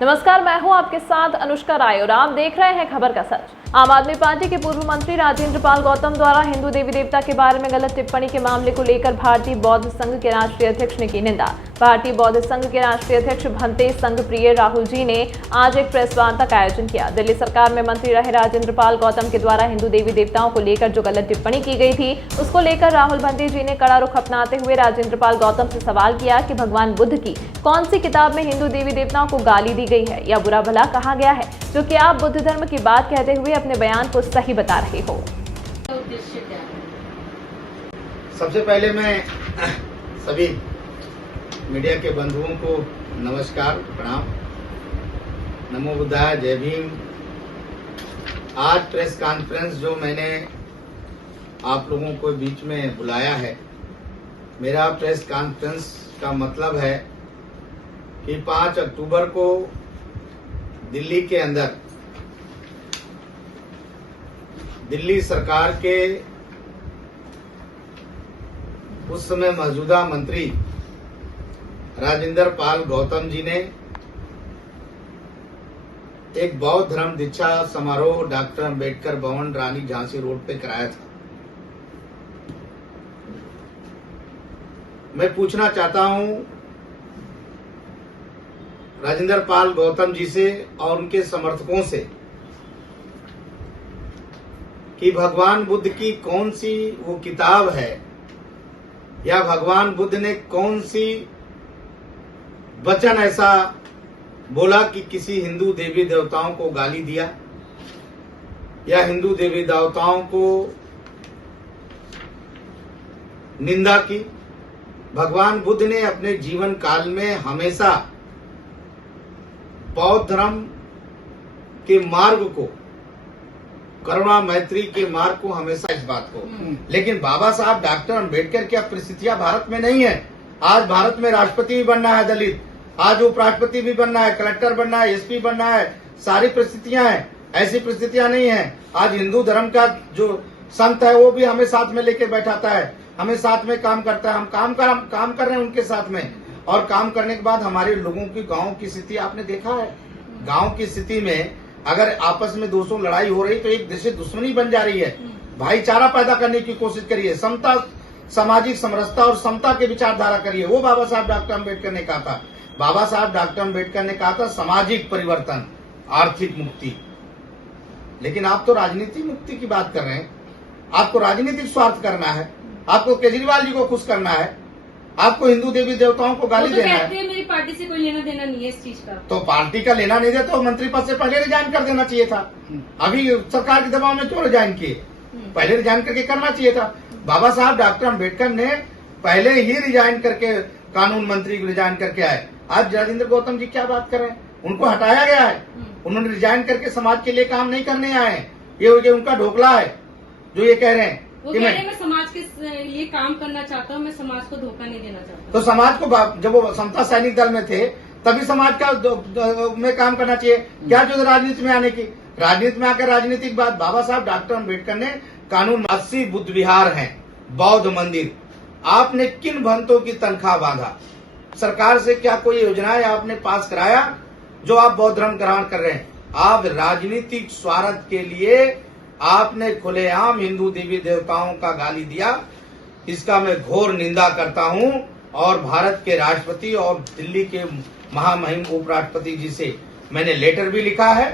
नमस्कार, मैं हूं आपके साथ अनुष्का राय और आप देख रहे हैं खबर का सच। आम आदमी पार्टी के पूर्व मंत्री राजेंद्र पाल गौतम द्वारा हिंदू देवी देवता के बारे में गलत टिप्पणी के मामले को लेकर भारतीय बौद्ध संघ के राष्ट्रीय अध्यक्ष ने की निंदा। भारतीय बौद्ध संघ के राष्ट्रीय अध्यक्ष भंते संघ प्रिय राहुल जी ने आज एक प्रेस वार्ता का आयोजन किया। दिल्ली सरकार में मंत्री रहे राजेंद्र पाल गौतम के द्वारा हिंदू देवी देवताओं को लेकर जो गलत टिप्पणी की गई थी, उसको लेकर राहुल भंते जी ने कड़ा रुख अपनाते हुए राजेंद्र पाल गौतम से सवाल किया कि भगवान बुद्ध की कौन सी किताब में हिंदू देवी देवताओं को गाली दी गई है या बुरा भला कहा गया है, जो कि आप बुद्ध धर्म की बात कहते हुए अपने बयान को सही बता रहे हो। सबसे पहले मैं सभी मीडिया के बंधुओं को नमस्कार, प्रणाम, नमो बुद्धाय, जय भीम। आज प्रेस कॉन्फ्रेंस जो मैंने आप लोगों को बीच में बुलाया है, मेरा प्रेस कॉन्फ्रेंस का मतलब है कि 5 अक्टूबर को दिल्ली के अंदर दिल्ली सरकार के उस समय मौजूदा मंत्री राजेंद्र पाल गौतम जी ने एक बौद्ध धर्म दीक्षा समारोह डॉक्टर अंबेडकर भवन, रानी झांसी रोड पे कराया था। मैं पूछना चाहता हूं राजेंद्र पाल गौतम जी से और उनके समर्थकों से कि भगवान बुद्ध की कौन सी वो किताब है या भगवान बुद्ध ने कौन सी वचन ऐसा बोला कि किसी हिंदू देवी देवताओं को गाली दिया या हिंदू देवी देवताओं को निंदा की। भगवान बुद्ध ने अपने जीवन काल में हमेशा बौद्ध धर्म के मार्ग को, करुणा मैत्री के मार्ग को, हमेशा इस बात को, लेकिन बाबा साहब डॉक्टर अंबेडकर की परिस्थितियां भारत में नहीं है। आज भारत में राष्ट्रपति भी बनना है दलित, आज उपराष्ट्रपति भी बनना है, कलेक्टर बनना है, एसपी बनना है, सारी परिस्थितियां हैं। ऐसी परिस्थितियां नहीं है। आज हिंदू धर्म का जो संत है वो भी हमें साथ में लेके बैठाता है, हमें साथ में काम करता है। हम काम कर रहे हैं उनके साथ में, और काम करने के बाद हमारे लोगों की गांव की स्थिति आपने देखा है। गांव की स्थिति में अगर आपस में 200 लड़ाई हो रही तो एक दूसरे दुश्मनी बन जा रही है। भाईचारा पैदा करने की कोशिश करिए, समता, सामाजिक समरसता और समता के विचारधारा करिए। वो बाबा साहब डॉक्टर अंबेडकर ने कहा था। बाबा साहब डॉक्टर अंबेडकर ने कहा था सामाजिक परिवर्तन, आर्थिक मुक्ति। लेकिन आप तो राजनीतिक मुक्ति की बात कर रहे हैं। आपको राजनीतिक स्वार्थ करना है, आपको केजरीवाल जी को खुश करना है, आपको हिंदू देवी देवताओं को गाली देना है। मेरी पार्टी से कोई लेना देना नहीं है इस चीज का। तो पार्टी का लेना नहीं देता तो मंत्री पद से पहले रिजाइन कर देना चाहिए था। अभी सरकार के दबाव में क्यों रिजाइन किए? पहले रिजाइन करके करना चाहिए था। बाबा साहब डॉक्टर अंबेडकर ने पहले ही रिजाइन करके कानून मंत्री रिजाइन करके आए। आज राजेंद्र गौतम जी क्या बात कर रहे हैं? उनको हटाया गया है। उन्होंने रिजाइन करके समाज के लिए काम नहीं करने आए हैं। ये उनका ढोकला है जो ये कह रहे हैं कि मैं समाज के लिए काम करना चाहता हूँ, मैं समाज को धोखा नहीं देना चाहता। तो समाज को, जब वो समता सैनिक दल में थे तभी समाज का में काम करना चाहिए। क्या जो राजनीति में आने की, राजनीति में आकर राजनीतिक बात। बाबा साहब डॉक्टर अंबेडकर ने कानून 80 बुद्ध विहार हैं, बौद्ध मंदिर, आपने किन भंतों की तनख्वाह बांधा? सरकार से क्या कोई योजनाएं आपने पास कराया जो आप बौद्ध धर्म ग्रहण कर रहे हैं? आप राजनीतिक स्वार्थ के लिए आपने खुलेआम हिंदू देवी देवताओं का गाली दिया। इसका मैं घोर निंदा करता हूं और भारत के राष्ट्रपति और दिल्ली के महामहिम उपराष्ट्रपति जी से मैंने लेटर भी लिखा है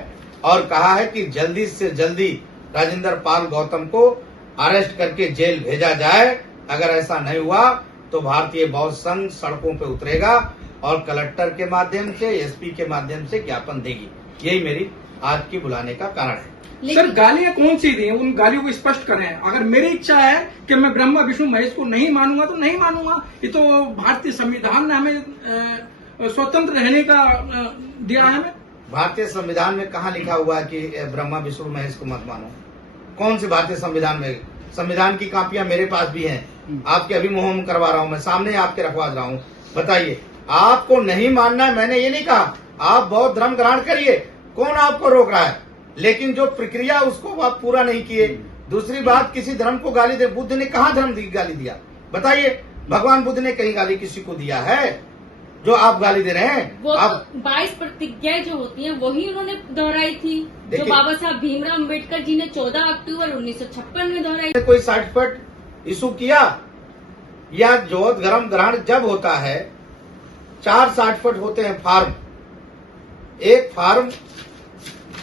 और कहा है कि जल्दी से जल्दी राजेंद्र पाल गौतम को अरेस्ट करके जेल भेजा जाए। अगर ऐसा नहीं हुआ तो भारतीय बौद्ध संघ सड़कों पे उतरेगा और कलेक्टर के माध्यम से, एसपी के माध्यम से ज्ञापन देगी। यही मेरी आज की बुलाने का कारण है। सर, गालियां कौन सी दी? उन गालियों को स्पष्ट करें। अगर मेरी इच्छा है कि मैं ब्रह्मा विष्णु महेश को नहीं मानूंगा तो नहीं मानूंगा। ये तो भारतीय संविधान ने हमें स्वतंत्र रहने का दिया है। हमें भारतीय संविधान में कहाँ लिखा हुआ है कि ब्रह्मा विष्णु महेश को मत मानो? कौन से भारतीय संविधान में? संविधान की कॉपियां मेरे पास भी हैं, आपके अभी मुहम करवा रहा हूं, मैं सामने आपके रखवा रहा हूं। बताइए, आपको नहीं मानना है, मैंने ये नहीं कहा। आप बौद्ध धर्म ग्रहण करिए, कौन आपको रोक रहा है? लेकिन जो प्रक्रिया उसको आप पूरा नहीं किए। दूसरी बात, किसी धर्म को गाली दे, बुद्ध ने कहाँ धर्म की गाली दिया? बताइए, भगवान बुद्ध ने कहीं गाली किसी को दिया है? जो आप गाली दे रहे हैं। वो आप तो 22 प्रतिज्ञाएं जो होती हैं वही उन्होंने दोहराई थी, जो देखिए- बाबा साहब भीमराव अम्बेडकर जी ने 14 अक्टूबर 1956 में दोहराई। कोई सर्टिफिकेट इशू किया या जोत गरम ग्रहण जब होता है 4 सर्टिफिकेट होते हैं फार्म। एक फार्म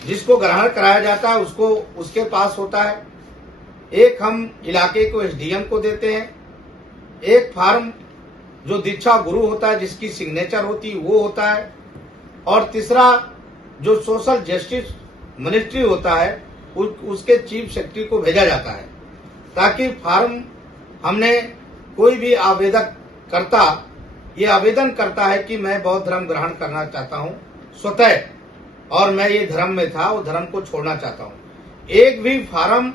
जिसको ग्रहण कराया जाता है उसको उसके पास होता है, एक हम इलाके को एसडीएम को देते हैं, एक फार्म जो दीक्षा गुरु होता है जिसकी सिग्नेचर होती है वो होता है, और तीसरा जो सोशल जस्टिस मिनिस्ट्री होता है उसके चीफ सेक्रेटरी को भेजा जाता है, ताकि फार्म हमने कोई भी आवेदक करता ये आवेदन करता है कि मैं बौद्ध धर्म ग्रहण करना चाहता हूं स्वतः, और मैं ये धर्म में था वो धर्म को छोड़ना चाहता हूं। एक भी फार्म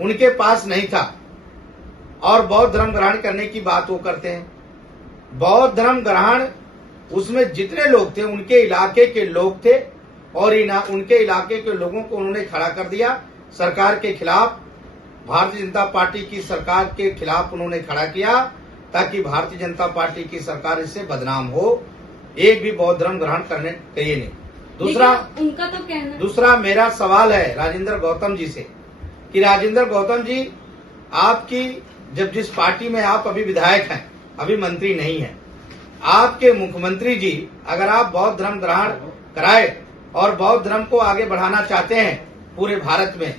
उनके पास नहीं था और बौद्ध धर्म ग्रहण करने की बात वो करते हैं। बौद्ध धर्म ग्रहण उसमें जितने लोग थे उनके इलाके के लोग थे, और उनके इलाके के लोगों को उन्होंने खड़ा कर दिया सरकार के खिलाफ। भारतीय जनता पार्टी की सरकार के खिलाफ उन्होंने खड़ा किया ताकि भारतीय जनता पार्टी की सरकार इससे बदनाम हो। एक भी बौद्ध धर्म ग्रहण करने चाहिए नहीं। उनका तो कहना है। दूसरा मेरा सवाल है राजेंद्र गौतम जी से कि राजेंद्र गौतम जी, आपकी जब जिस पार्टी में आप अभी विधायक हैं, अभी मंत्री नहीं हैं, आपके मुख्यमंत्री जी अगर आप बौद्ध धर्म ग्रहण कराए और बौद्ध धर्म को आगे बढ़ाना चाहते हैं पूरे भारत में,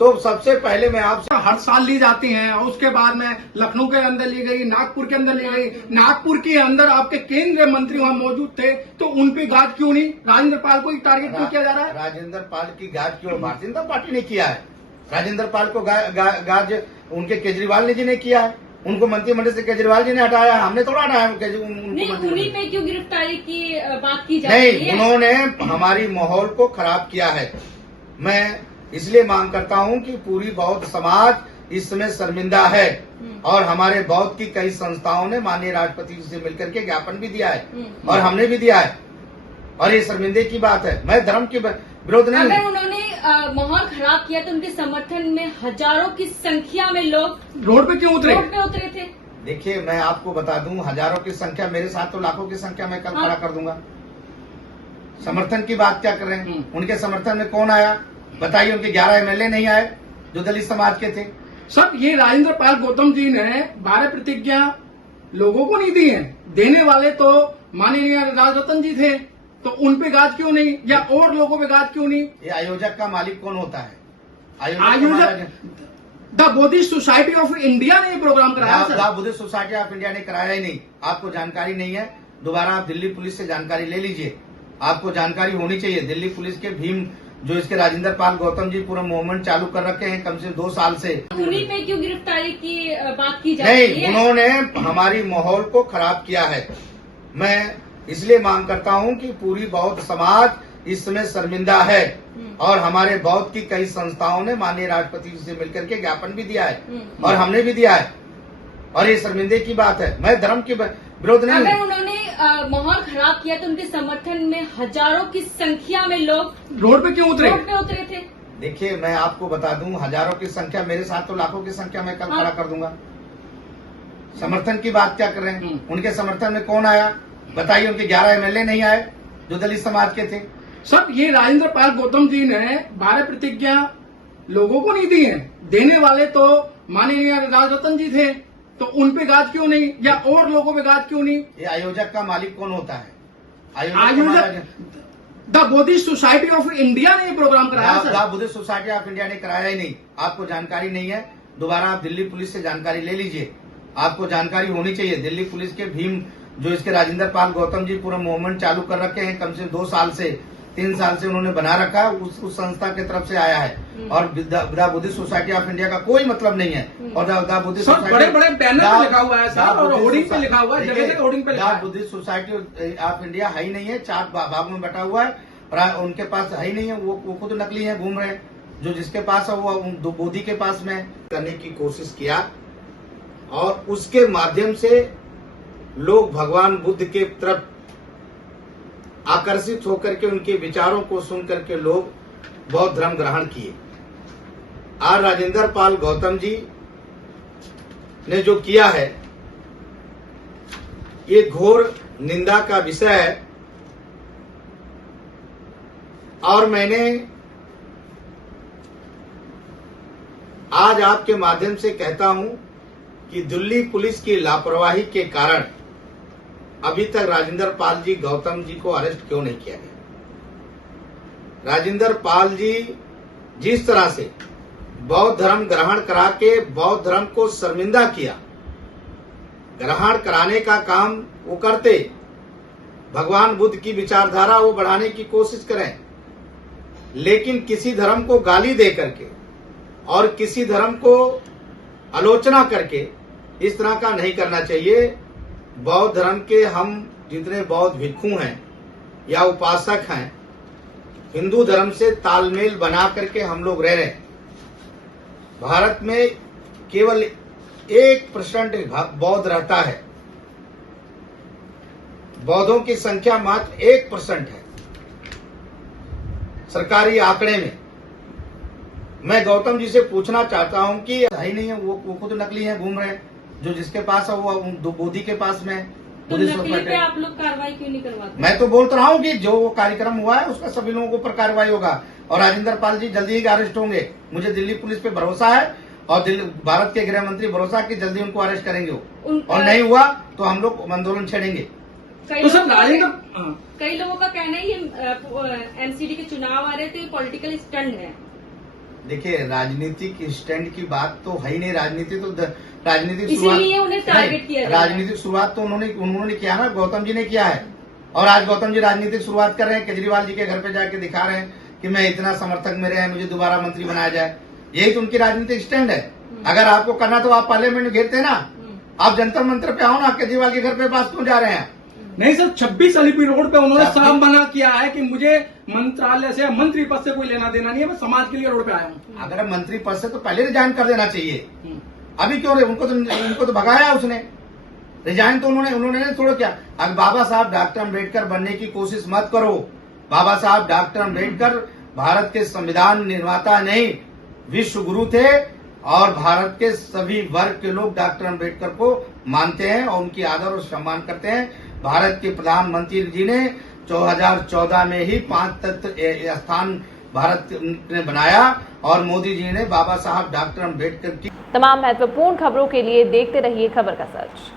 तो सबसे पहले मैं आपसे हर साल ली जाती हैं, और उसके बाद में लखनऊ के अंदर ली गई, नागपुर के अंदर ली गई। नागपुर के अंदर आपके केंद्रीय मंत्री वहां मौजूद थे, तो उन पे गाज क्यों नहीं? राजेंद्र पाल को टारगेट क्यों किया जा रहा है? राजेंद्र पाल की गाज क्यों भारतीय जनता पार्टी ने किया है? राजेंद्र पाल को गाज उनके केजरीवाल जी ने किया है, उनको मंत्रिमंडल से केजरीवाल जी ने हटाया, हमने थोड़ा हटाया। नहीं, उन्हीं पे क्यों गिरफ्तारी की बात की जा रही है? नहीं, उन्होंने हमारी माहौल को खराब किया है। मैं इसलिए मांग करता हूं कि पूरी बौद्ध समाज इस समय शर्मिंदा है, और हमारे बौद्ध की कई संस्थाओं ने माननीय राष्ट्रपति जी से मिलकर के ज्ञापन भी दिया है और हमने भी दिया है, और ये शर्मिंदे की बात है। मैं धर्म के विरोध नहीं। अगर उन्होंने माहौल खराब किया तो उनके समर्थन में हजारों की संख्या में लोग रोड पे क्यों उतरे? रोड पे उतरे थे। देखिए, मैं आपको बता दूं, हजारों की संख्या मेरे साथ तो लाखों की संख्या में कल खड़ा कर दूंगा। समर्थन की बात क्या कर रहे हैं? उनके समर्थन में कौन आया बताइए? उनके 11 एमएलए नहीं आए जो दलित समाज के थे। सर, ये राजेंद्र पाल गौतम जी ने 12 प्रतिज्ञा लोगों को नहीं दी है, देने वाले तो माननीय राजरतन जी थे, तो उन पे गाज क्यों नहीं, या और लोगों पे गाज क्यों नहीं? ये आयोजक का मालिक कौन होता है? आयोजक the Buddhist society of India ने ये प्रोग्राम कराया। The Buddhist society of India ने कराया ही नहीं। आपको जानकारी नहीं है, दोबारा आप दिल्ली पुलिस से जानकारी ले लीजिए, आपको जानकारी होनी चाहिए। दिल्ली पुलिस के भीम जो इसके राजेंद्र पाल गौतम जी पूरा मूवमेंट चालू कर रखे हैं कम से 2 साल से। उन्हीं पे क्यों गिरफ्तारी की बात की जा रही है? नहीं, उन्होंने हमारी माहौल को खराब किया है। मैं इसलिए मांग करता हूं कि पूरी बौद्ध समाज इस समय शर्मिंदा है, और हमारे बौद्ध की कई संस्थाओं ने माननीय राष्ट्रपति जी से मिलकर के ज्ञापन भी दिया है और हमने भी दिया है, और ये शर्मिंदे की बात है। मैं धर्म के विरोध नहीं। अगर उन्होंने माहौल खराब किया तो उनके समर्थन में हजारों की संख्या में लोग रोड पे क्यों उतरे? रोड पे उतरे थे। देखिए, मैं आपको बता दूं, हजारों की संख्या मेरे साथ तो लाखों की संख्या में कल खड़ा कर दूंगा। समर्थन की बात क्या कर रहे हैं? उनके समर्थन में कौन आया बताइए? उनके 11 एमएलए नहीं आए जो दलित समाज के थे। सर, ये राजेंद्र पाल गौतम जी ने 12 प्रतिज्ञा लोगों को नहीं दी है, देने वाले तो माननीय राजरतन जी थे, तो उन पे गाज क्यों नहीं, या और लोगों पे गाज क्यों नहीं? ये आयोजक का मालिक कौन होता है? आयोजक the Buddhist society of India ने ये प्रोग्राम कराया। The Buddhist society of India ने कराया ही नहीं। आपको जानकारी नहीं है, दोबारा आप दिल्ली पुलिस से जानकारी ले लीजिए, आपको जानकारी होनी चाहिए। दिल्ली पुलिस के भीम जो इसके राजेंद्र पाल गौतम जी पूरा मूवमेंट चालू कर रखे हैं कम से 2 साल से, 3 साल से उन्होंने बना रखा है, उस संस्था की तरफ से आया है, और the Buddhist society of India का कोई मतलब नहीं है। और द बुद्धिस्ट सोसाइटी बड़े बड़े बैनर पे लिखा हुआ है सर, और होर्डिंग पे लिखा हुआ है, जगह जगह होर्डिंग पे लिखा है। The Buddhist society of India है ही नहीं है, 4 भागों में बटा हुआ है, और उनके पास है ही नहीं है। वो खुद नकली है, घूम रहे हैं। जो जिसके पास है वो बोधी के पास में करने की कोशिश किया, और उसके माध्यम से लोग भगवान बुद्ध के तरफ आकर्षित होकर के उनके विचारों को सुन करके लोग बौद्ध धर्म ग्रहण किए। आज राजेंद्र पाल गौतम जी ने जो किया है ये घोर निंदा का विषय है। और मैंने आज आपके माध्यम से कहता हूं कि दिल्ली पुलिस की लापरवाही के कारण अभी तक राजेंद्र पाल जी, गौतम जी को अरेस्ट क्यों नहीं किया गया। राजेंद्र पाल जी जिस तरह से बौद्ध धर्म ग्रहण करा के बौद्ध धर्म को शर्मिंदा किया, ग्रहण कराने का काम वो करते, भगवान बुद्ध की विचारधारा वो बढ़ाने की कोशिश करें, लेकिन किसी धर्म को गाली दे करके और किसी धर्म को आलोचना करके इस तरह का नहीं करना चाहिए। बौद्ध धर्म के हम जितने बौद्ध भिक्षु हैं या उपासक हैं, हिंदू धर्म से तालमेल बना करके हम लोग रह रहे हैं। भारत में केवल 1% बौद्ध रहता है, बौद्धों की संख्या मात्र 1% है सरकारी आंकड़े में। मैं गौतम जी से पूछना चाहता हूं कि ही नहीं है, वो खुद नकली हैं, घूम रहे हैं, जो जिसके पास है वो बोधी के पास में है। तो नकली पे आप लोग कार्रवाई क्यों नहीं करवाते? मैं तो बोलता रहा हूं कि जो वो कार्यक्रम हुआ है उसका सभी लोगों को ऊपर कार्रवाई होगा और राजेंद्र पाल जी जल्दी ही अरेस्ट होंगे। मुझे दिल्ली पुलिस पे भरोसा है और भारत के गृह मंत्री भरोसा कि जल्दी उनको अरेस्ट करेंगे और नहीं हुआ तो हम लोग आंदोलन छेड़ेंगे। तो सर कई लोगों का कहना है ये एमसीडी के चुनाव आ रहे थे, पॉलिटिकल स्टंट है। देखिए, राजनीतिक स्टैंड की बात तो है ही नहीं। राजनीतिक इसीलिए उन्हें टारगेट किया गया। राजनीतिक शुरुआत तो उन्होंने किया ना, गौतम जी ने किया है। और आज गौतम जी राजनीतिक शुरुआत कर रहे हैं, केजरीवाल जी के घर पे जाके दिखा रहे हैं कि मैं इतना समर्थक मेरे हैं, मुझे दोबारा मंत्री बनाया जाए। यही तो उनकी राजनीतिक स्टैंड है। अगर आपको करना तो आप पार्लियामेंट घेरते ना, आप जंतर मंत्र पे आओ ना, केजरीवाल के घर पे पास क्यों जा रहे हैं? नहीं सर, 26 अलीपी रोड पे उन्होंने साफ मना किया है कि मुझे मंत्रालय से, मंत्री पद से कोई लेना देना नहीं है, मैं समाज के लिए रोड पे आया हूँ। अगर मंत्री पद से तो पहले रिजाइन कर देना चाहिए। अभी क्यों? उनको तो भगाया उसने, रिजाइन तो उन्होंने छोड़ क्या। अब बाबा साहब डॉक्टर अम्बेडकर बनने की कोशिश मत करो। बाबा साहब डॉक्टर अम्बेडकर भारत के संविधान निर्माता नहीं, विश्व गुरु थे और भारत के सभी वर्ग के लोग डॉक्टर अम्बेडकर को मानते हैं और उनकी आदर और सम्मान करते हैं। भारत के प्रधानमंत्री जी ने 2014 में ही 5 तत्व स्थान भारत ने बनाया और मोदी जी ने बाबा साहब डॉक्टर अम्बेडकर की। तमाम महत्वपूर्ण खबरों के लिए देखते रहिए खबर का सच।